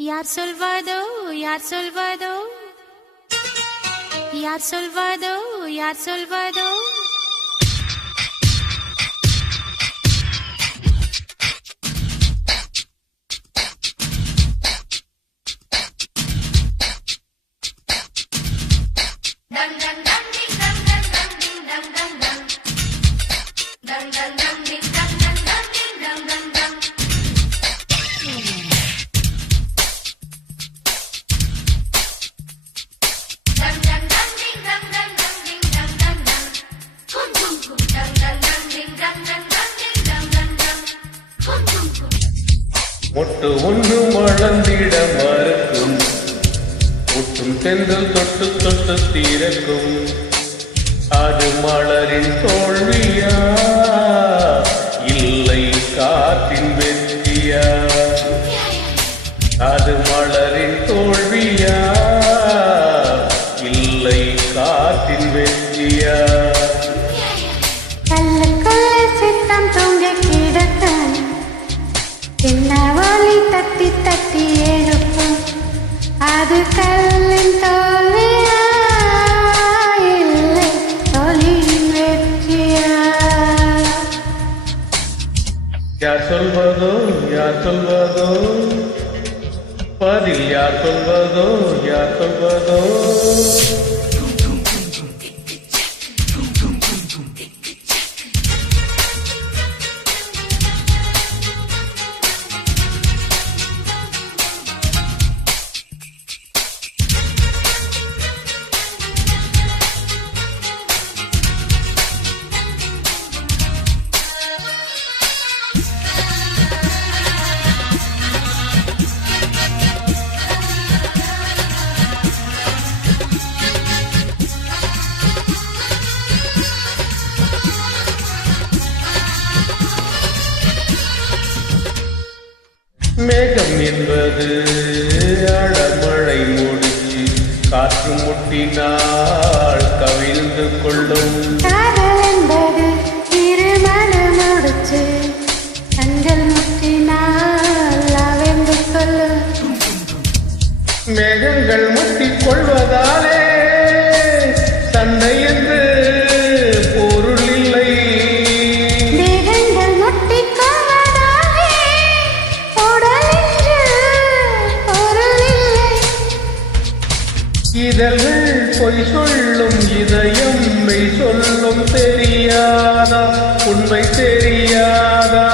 யார் சொல்வதோ யார் சொல்வதோ யார் சொல்வதோ யார் சொல்வதோ மொட்டு ஒன்று மழந்திட மறுக்கும் முட்டும் தென்றல் தொட்டு தொட்டு தீரக்கும் அது மலரின் தோல்வியா இல்லை காற்றின் வெற்றியா அது மலரின் தோல்வியா இல்லை காற்றின் வெற்றியா என்னவாளி தட்டி தட்டி எடுக்கும் அது கல்லின் தோல்வியா இல்லை தோல்வியின் வெற்றியா யார் சொல்வதோ யார் சொல்வதோ பதில் யார் சொல்வதோ யார் சொல்வதோ மேகம் என்பது அடமழை முடிச்சு காற்று முட்டினால் கவிழ்ந்து கொள்ளும் காதல் என்பது திருமண முடிச்சு கண்கள் முட்டினால் அவிழ்ந்து கொள்ளும் மேகங்கள் முட்டிக் கொள்வதாலே சண்டை என்று பொருள் இல்லை இதழ்கள் பொய் சொல்லும் இதயம் மெய் சொல்லும் தெரியாதா உண்மை தெரியாதா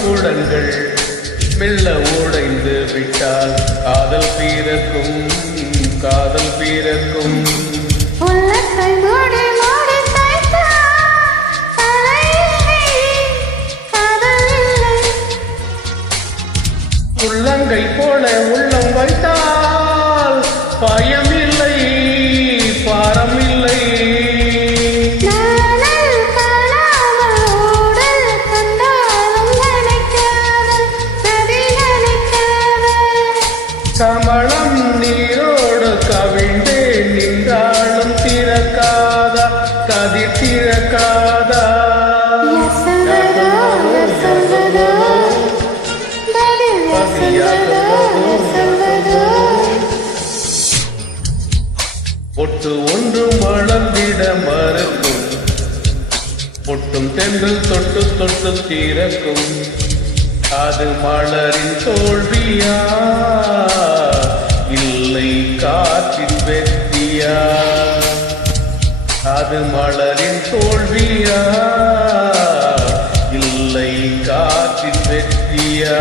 கூடங்கள் மெல்ல உடைந்து விட்டால் காதல் பீரக்கும் காதல் பீரக்கும் உள்ளங்கை போல உள்ளம் வைத்தால் பயம் இல்லை பாரம் இல்லை கமலம் நீரோடு கவிழ்ந்தே நின்றாலும் திறக்காதா கதிர் திறக்காதா ஒட்டு ஒன்று மலர்ந்திட மறுக்கும் பொட்டும் தென்றல் தொட்டு தொட்டு தீரக்கும் அது மலரின் தோல்வியா இல்லை காற்றின் வெற்றியா? அது மலரின் தோல்வியா இல்லை காற்றின் வெற்றியா?